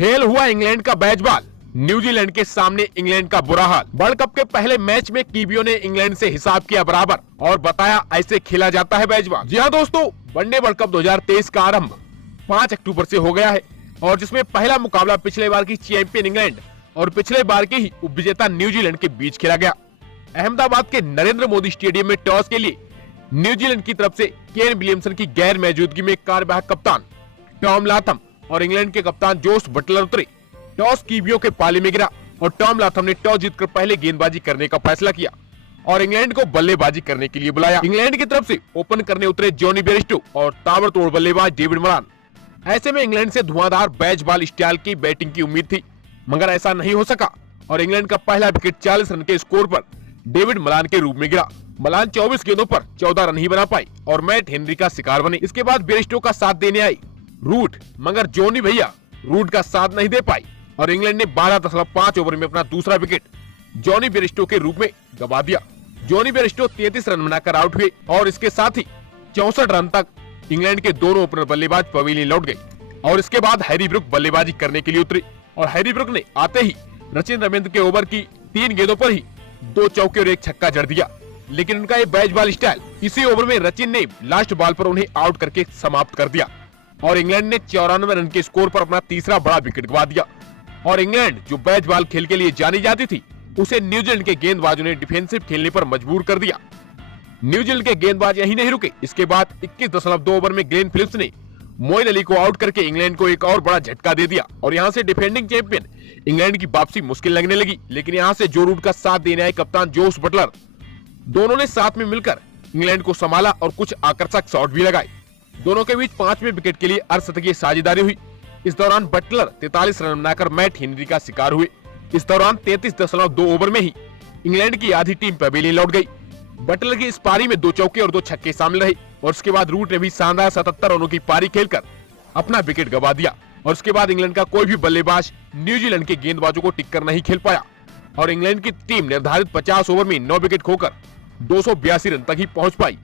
Fail हुआ England का Bazball, New Zealand के सामने इंग्लैंड का बुरा हाल। वर्ल्ड कप के पहले मैच में कीवियों ने इंग्लैंड से हिसाब किया बराबर और बताया ऐसे खेला जाता है बैजबॉल। जी हाँ दोस्तों, वनडे वर्ल्ड कप 2023 का आरंभ 5 अक्टूबर से हो गया है और जिसमें पहला मुकाबला पिछले बार की चैंपियन इंग्लैंड और पिछले बार के ही उपविजेता न्यूजीलैंड के बीच खेला गया। अहमदाबाद के नरेंद्र मोदी स्टेडियम में टॉस के लिए न्यूजीलैंड की तरफ से केन विलियमसन की गैर मौजूदगी में कार्यवाहक कप्तान टॉम लाथम और इंग्लैंड के कप्तान जोस बटलर उतरे। टॉस कीवियों के पाले में गिरा और टॉम लाथम ने टॉस जीतकर पहले गेंदबाजी करने का फैसला किया और इंग्लैंड को बल्लेबाजी करने के लिए बुलाया। इंग्लैंड की तरफ से ओपन करने उतरे जॉनी बेयरस्टो और ताबड़तोड़ बल्लेबाज डेविड मलान। ऐसे में इंग्लैंड से धुआंधार बैजबॉल स्टाइल की बैटिंग की उम्मीद थी, मगर ऐसा नहीं हो सका और इंग्लैंड का पहला विकेट 40 रन के स्कोर पर डेविड मलान के रूप में गिरा। मलान 24 गेंदों पर 14 रन ही बना पाई और मैट हेनरी का शिकार बने। इसके बाद बेयरस्टो का साथ देने आई रूट, मगर जॉनी भैया रूट का साथ नहीं दे पाई और इंग्लैंड ने 12.5 ओवर में अपना दूसरा विकेट जॉनी बेयरस्टो के रूप में गवा दिया। जॉनी बेयरस्टो 33 रन बनाकर आउट हुए और इसके साथ ही 64 रन तक इंग्लैंड के दोनों ओपनर बल्लेबाज पवेलियन लौट गए और इसके बाद हैरी ब्रूक बल्लेबाजी करने के लिए उतरे और हैरी ब्रूक ने आते ही रचिन रविंद्र के ओवर की 3 गेंदों पर ही 2 चौके और 1 छक्का जड़ दिया। लेकिन उनका ये बैजबॉल स्टाइल, इसी ओवर में रचिन ने लास्ट बॉल पर उन्हें आउट करके समाप्त कर दिया और इंग्लैंड ने 94 रन के स्कोर पर अपना तीसरा बड़ा विकेट गवा दिया। और इंग्लैंड जो बैजबॉल खेल के लिए जानी जाती थी, उसे न्यूजीलैंड के गेंदबाजों ने डिफेंसिव खेलने पर मजबूर कर दिया। न्यूजीलैंड के गेंदबाज यही नहीं रुके, इसके बाद 21.2 ओवर में ग्लेन फिलिप्स ने मोइन अली को आउट करके इंग्लैंड को एक और बड़ा झटका दे दिया और यहां से डिफेंडिंग चैंपियन इंग्लैंड की वापसी मुश्किल लगने लगी। लेकिन यहां से जो रूट का साथ देने आए कप्तान जोस बटलर, दोनों ने साथ में मिलकर इंग्लैंड को संभाला और कुछ आकर्षक शॉट भी लगाए। दोनों के बीच 5वें विकेट के लिए अर्धशतकीय साझेदारी हुई। इस दौरान बटलर 43 रन बनाकर मैट हेनरी का शिकार हुए। इस दौरान 33.2 ओवर में ही इंग्लैंड की आधी टीम पवेलियन लौट गई। बटलर की इस पारी में 2 चौके और 2 छक्के शामिल रहे और उसके बाद रूट ने भी शानदार 77 रनों की पारी खेलकर अपना विकेट गवा दिया और उसके बाद इंग्लैंड का कोई भी बल्लेबाज न्यूजीलैंड के गेंदबाजों को टिक्कर नहीं खेल पाया और इंग्लैंड की टीम निर्धारित 50 ओवर में 9 विकेट खोकर 282 रन तक ही पहुंच पाई।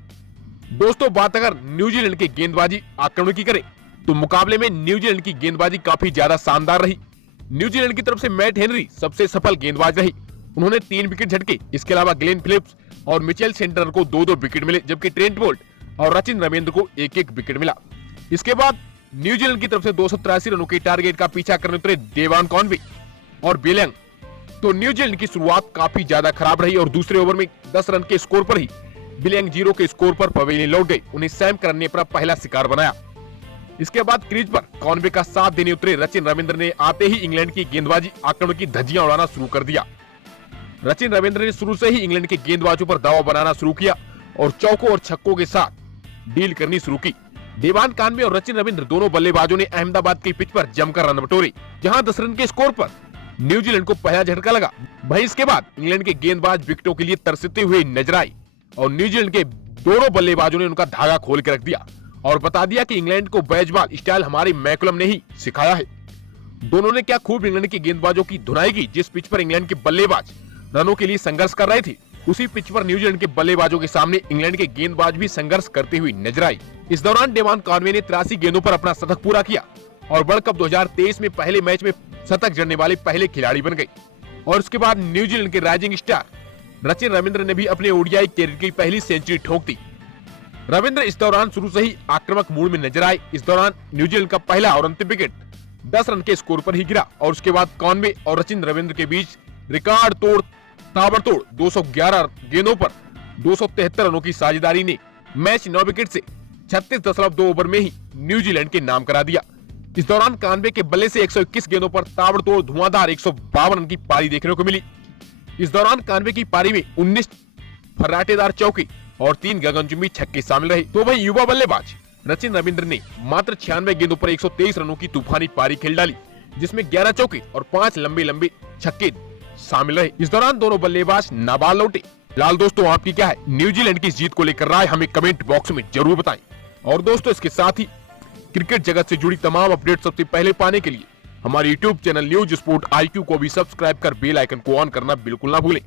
दोस्तों, बात अगर न्यूजीलैंड के गेंदबाजी आक्रमण की करें तो मुकाबले में न्यूजीलैंड की गेंदबाजी काफी ज्यादा शानदार रही। न्यूजीलैंड की तरफ से मैट हेनरी सबसे सफल गेंदबाज रही, उन्होंने 3 विकेट झटके। इसके अलावा ग्लेन फिलिप्स और मिचेल सेंटनर को 2-2 विकेट मिले, जबकि ट्रेंट बोल्ट और रचिन रविंद्र को 1-1 विकेट मिला। इसके बाद न्यूजीलैंड की तरफ से 283 रनों के टारगेट का पीछा करने उतरे डेवान कॉनवे और बिलियंग। तो न्यूजीलैंड की शुरुआत काफी ज्यादा खराब रही और दूसरे ओवर में 10 रन के स्कोर पर ही बिलियंग 0 के स्कोर पर पवेलियन लौट गए। उन्हें सैम करन ने अपना पहला शिकार बनाया। इसके बाद क्रीज पर कॉनवे का साथ देने उतरे रचिन रविंद्र ने आते ही इंग्लैंड की गेंदबाजी आक्रमण की धज्जियां उड़ाना शुरू कर दिया। रचिन रविंद्र ने शुरू से ही इंग्लैंड के गेंदबाजों पर दबाव बनाना शुरू किया और चौकों और छक्कों के साथ डील करनी शुरू की। डेवान कॉनवे और रचिन रविंद्र दोनों बल्लेबाजों ने अहमदाबाद की पिच पर जमकर रन बटोरे, जहां 10 रन के स्कोर पर न्यूजीलैंड को पहला झटका लगा। वहीं इसके बाद इंग्लैंड के गेंदबाज विकेटों के लिए तरसते हुए नजर आए और न्यूजीलैंड के दोनों बल्लेबाजों ने उनका धागा खोल के रख दिया और बता दिया कि इंग्लैंड को बैजबॉल स्टाइल हमारे मैकुलम ने ही सिखाया है। दोनों ने क्या खूब इंग्लैंड के गेंदबाजों की धुनाई की। जिस पिच पर इंग्लैंड के बल्लेबाज रनों के लिए संघर्ष कर रहे थे, उसी पिच पर न्यूजीलैंड के बल्लेबाजों के सामने इंग्लैंड के गेंदबाज भी संघर्ष करते हुए नजर आए। इस दौरान डेवान कॉनवे ने 83 गेंदों पर अपना शतक पूरा किया और वर्ल्ड कप 2023 में पहले मैच में शतक जड़ने वाले पहले खिलाड़ी बन गए। और उसके बाद न्यूजीलैंड के राइजिंग स्टार रचिन रविंद्र ने भी अपने ओडीआई कैरियर की पहली सेंचुरी ठोक दी। रविंद्र इस दौरान शुरू से ही आक्रामक मूड में नजर आए। इस दौरान न्यूजीलैंड का पहला और अंतिम विकेट 10 रन के स्कोर पर ही गिरा और उसके बाद कॉनवे और रचिन रविंद्र के बीच रिकॉर्ड तोड़ ताबड़तोड़ 211 गेंदों पर 273 रनों की साझेदारी ने मैच 9 विकेट से 36.2 ओवर में ही न्यूजीलैंड के नाम करा दिया। इस दौरान कॉनवे के बल्ले से 121 गेंदों पर ताबड़तोड़ धुआंधार 152 रन की पारी देखने को मिली। इस दौरान कॉनवे की पारी में 19 फर्राटेदार चौके और 3 गगनचुंबी छक्के शामिल रहे। तो वहीं युवा बल्लेबाज रचिन रविंद्र ने मात्र 96 गेंदों पर 123 रनों की तूफानी पारी खेल डाली, जिसमें 11 चौके और 5 लंबे छक्के शामिल रहे। इस दौरान दोनों बल्लेबाज नाबाद लौटे। फिलहाल दोस्तों, आपकी क्या है न्यूजीलैंड की जीत को लेकर राय, हमें कमेंट बॉक्स में जरूर बताएं। और दोस्तों, इसके साथ ही क्रिकेट जगत से जुड़ी तमाम अपडेट सबसे पहले पाने के लिए हमारे YouTube channel news sport IQ को भी सब्सक्राइब कर बेल आइकन को ऑन करना बिल्कुल ना भूलें।